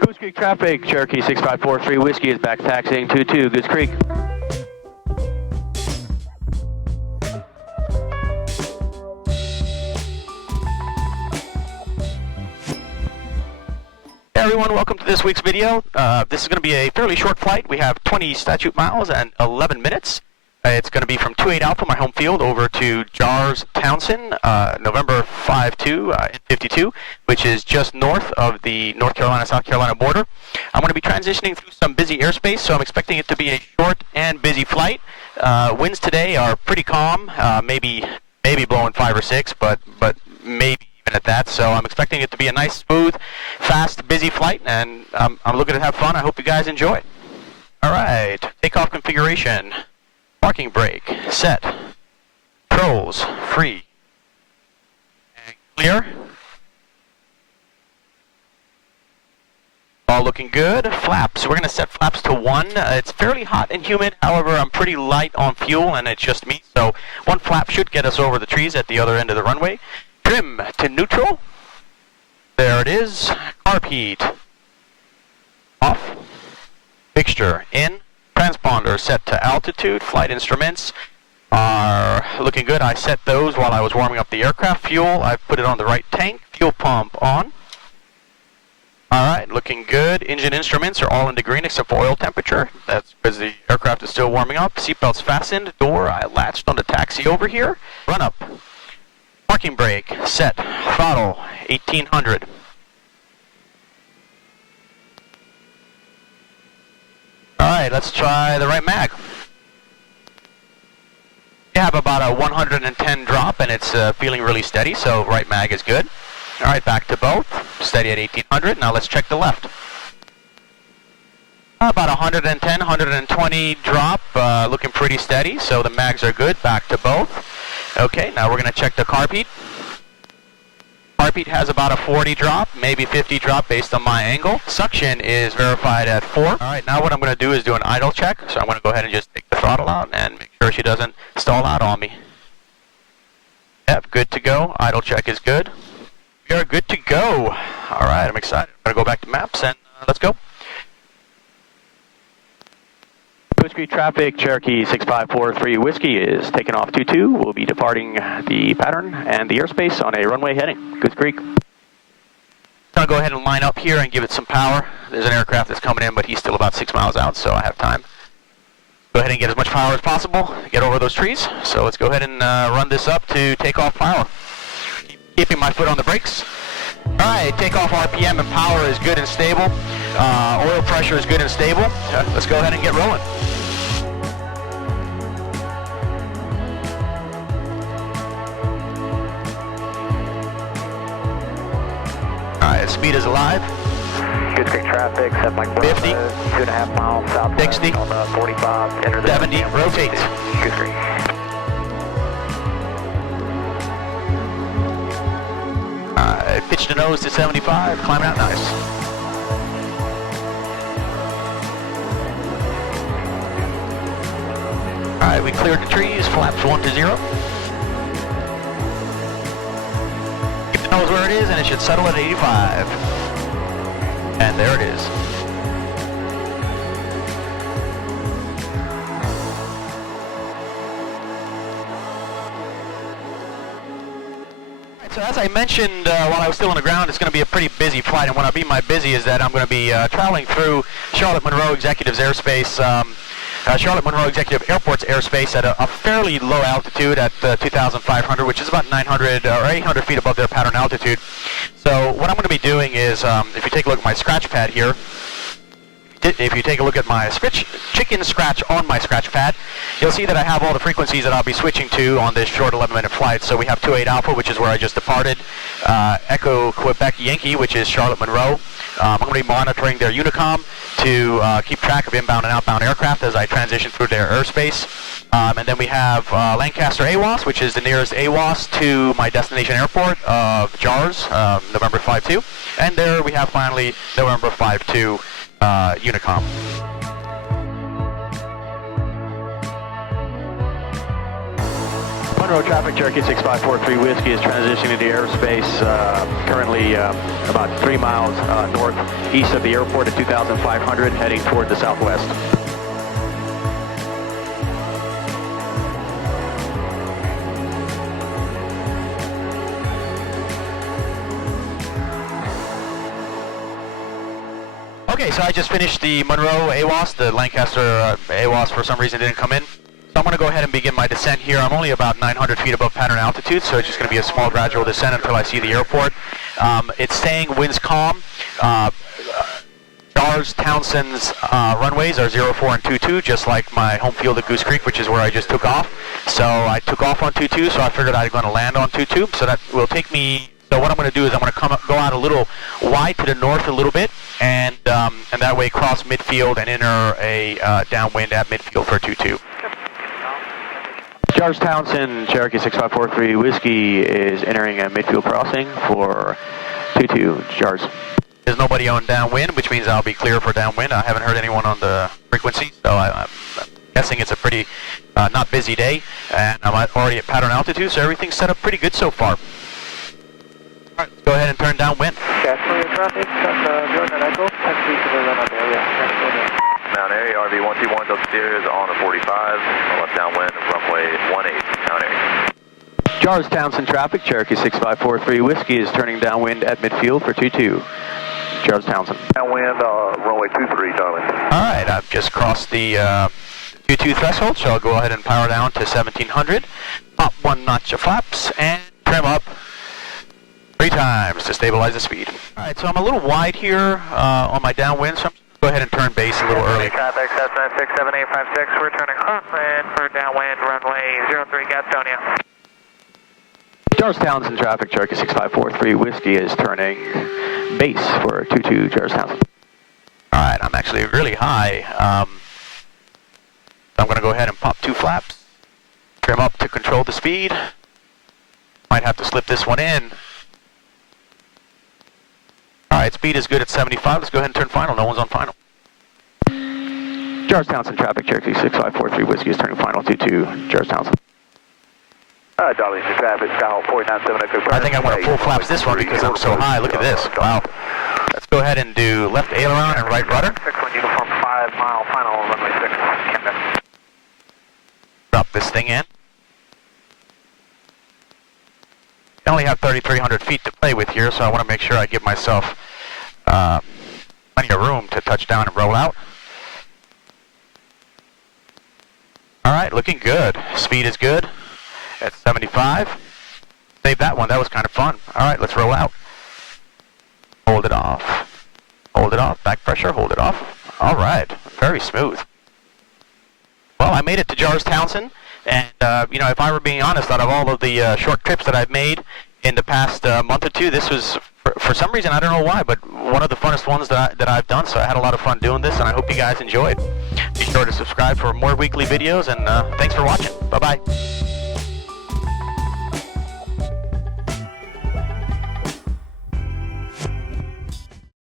Goose Creek traffic, Cherokee 6543 Whiskey is back taxiing 22 Goose Creek. Hey everyone, welcome to this week's video. This is going to be a fairly short flight. We have 20 statute miles and 11 minutes. It's going to be from 28 Alpha, my home field, over to Jaars-Townsend, November 52, N52, which is just north of the North Carolina-South Carolina border. I'm going to be transitioning through some busy airspace, so I'm expecting it to be a short and busy flight. Winds today are pretty calm, maybe blowing 5 or 6, but maybe even at that. So I'm expecting it to be a nice, smooth, fast, busy flight, and I'm looking to have fun. I hope you guys enjoy. All right, takeoff configuration. Parking brake, set, controls, free, and clear. All looking good. Flaps, we're going to set flaps to 1. It's fairly hot and humid, however, I'm pretty light on fuel and it's just me, so 1 flap should get us over the trees at the other end of the runway. Trim to neutral. There it is. Carb heat, off. Fixture in. Transponder set to altitude. Flight instruments are looking good. I set those while I was warming up the aircraft. Fuel, I've put it on the right tank. Fuel pump on. Alright, looking good. Engine instruments are all into green except for oil temperature. That's because the aircraft is still warming up. Seatbelts fastened. Door, I latched on the taxi over here. Run up. Parking brake set. Throttle 1800. Alright, let's try the right mag. We have about a 110 drop and it's feeling really steady, so right mag is good. Alright, back to both. Steady at 1800. Now let's check the left. About 110, 120 drop, looking pretty steady, so the mags are good. Back to both. Okay, now we're going to check the carb heat. Carb heat has about a 40 drop, maybe 50 drop based on my angle. Suction is verified at 4. Alright, now what I'm going to do is do an idle check. So I'm going to go ahead and just take the throttle out and make sure she doesn't stall out on me. Yep, good to go. Idle check is good. We are good to go. Alright, I'm excited. I'm going to go back to maps and let's go. Goose Creek traffic, Cherokee 6543 Whiskey is taking off 22. We'll be departing the pattern and the airspace on a runway heading Goose Creek. I'll go ahead and line up here and give it some power. There's an aircraft that's coming in, but he's still about 6 miles out, so I have time. Go ahead and get as much power as possible, get over those trees. So let's go ahead and run this up to takeoff power. Keeping my foot on the brakes. Alright, takeoff RPM and power is good and stable. Oil pressure is good and stable. Let's go ahead and get rolling. Alright, speed is alive. Goose Creek traffic, 7 like 50, 2.5 miles south 60, on the 45, enter the 70, rotate. Goose Creek. Pitch the nose to 75, climbing out nice. Alright, we cleared the trees, flaps 1 to 0. Keep the nose where it is and it should settle at 85. And there it is. So as I mentioned while I was still on the ground, it's going to be a pretty busy flight, and what I mean by busy is that I'm going to be traveling through Charlotte Monroe Executive's airspace, Charlotte Monroe Executive Airport's airspace at a fairly low altitude at 2,500, which is about 900 or 800 feet above their pattern altitude. So what I'm going to be doing is, if you take a look at my scratch pad here, if you take a look at my chicken scratch on my scratch pad, you'll see that I have all the frequencies that I'll be switching to on this short 11-minute flight. So we have 28 Alpha, which is where I just departed, Echo Quebec Yankee, which is Charlotte Monroe. I'm going to be monitoring their Unicom to keep track of inbound and outbound aircraft as I transition through their airspace. And then we have Lancaster AWAS, which is the nearest AWAS to my destination airport of Jars, November 52. And there we have finally November 52 Unicom. Monroe traffic, Cherokee 6543 Whiskey is transitioning to airspace currently about 3 miles northeast of the airport at 2,500, heading toward the southwest. Okay, so I just finished the Monroe AWOS. The Lancaster AWOS for some reason didn't come in. So I'm going to go ahead and begin my descent here. I'm only about 900 feet above pattern altitude, so it's just going to be a small gradual descent until I see the airport. It's staying winds calm. Jaars-Townsend's runways are 04 and 22, just like my home field at Goose Creek, which is where I just took off. So I took off on 22, so I figured I was going to land on 22. So that will take me. So what I'm going to do is I'm going to go out a little wide to the north a little bit, and that way cross midfield and enter a downwind at midfield for 22. Jaars-Townsend Cherokee 6543 Whiskey is entering a midfield crossing for 22 Jaars. There's nobody on downwind, which means I'll be clear for downwind. I haven't heard anyone on the frequency, so I'm guessing it's a pretty not busy day, and I'm already at pattern altitude, so everything's set up pretty good so far. All right, let's go ahead and turn downwind. Gasoline traffic, Jordan Echo, 10 feet to the run-up area. Mount Airy, RV 121 upstairs on a 45, left downwind, runway 18, Mount Airy. Jaars-Townsend traffic, Cherokee 6543 Whiskey is turning downwind at midfield for 22. Jaars-Townsend. Downwind, runway 23, darling. All right, I've just crossed the 22 threshold, so I'll go ahead and power down to 1700. Pop 1 notch of flaps and trim up 3 times to stabilize the speed. All right, so I'm a little wide here on my downwind, so I'm go ahead and turn base a little early. Traffic, Cessna 67856, we're turning crosswind for downwind, runway 03, Gastonia. Jaars-Townsend traffic, Cherokee 6543 Whiskey is turning base for 22 Jaars-Townsend. All right, I'm actually really high. I'm going to go ahead and pop 2 flaps, trim up to control the speed. Might have to slip this one in. All right, speed is good at 75. Let's go ahead and turn final. No one's on final. Jaars-Townsend traffic, Cherokee 6543 Whiskey is turning final 22 Jaars-Townsend. Darlington traffic, Scout 497. I think I'm going to full flaps this one because I'm so high. Look at this. Wow. Let's go ahead and do left aileron and right rudder. 61 uniform 5 mile final, runway 6, Camden. Drop this thing in. I only have 3,300 feet to play with here, so I want to make sure I give myself plenty of room to touch down and roll out. All right, looking good. Speed is good at 75. Save that one. That was kind of fun. All right, let's roll out. Hold it off. Hold it off. Back pressure. Hold it off. All right. Very smooth. Well, I made it to Jaars-Townsend. And, you know, if I were being honest, out of all of the short trips that I've made in the past month or two, this was, for some reason, I don't know why, but one of the funnest ones that I've done. So I had a lot of fun doing this, and I hope you guys enjoyed. Be sure to subscribe for more weekly videos, and thanks for watching. Bye-bye.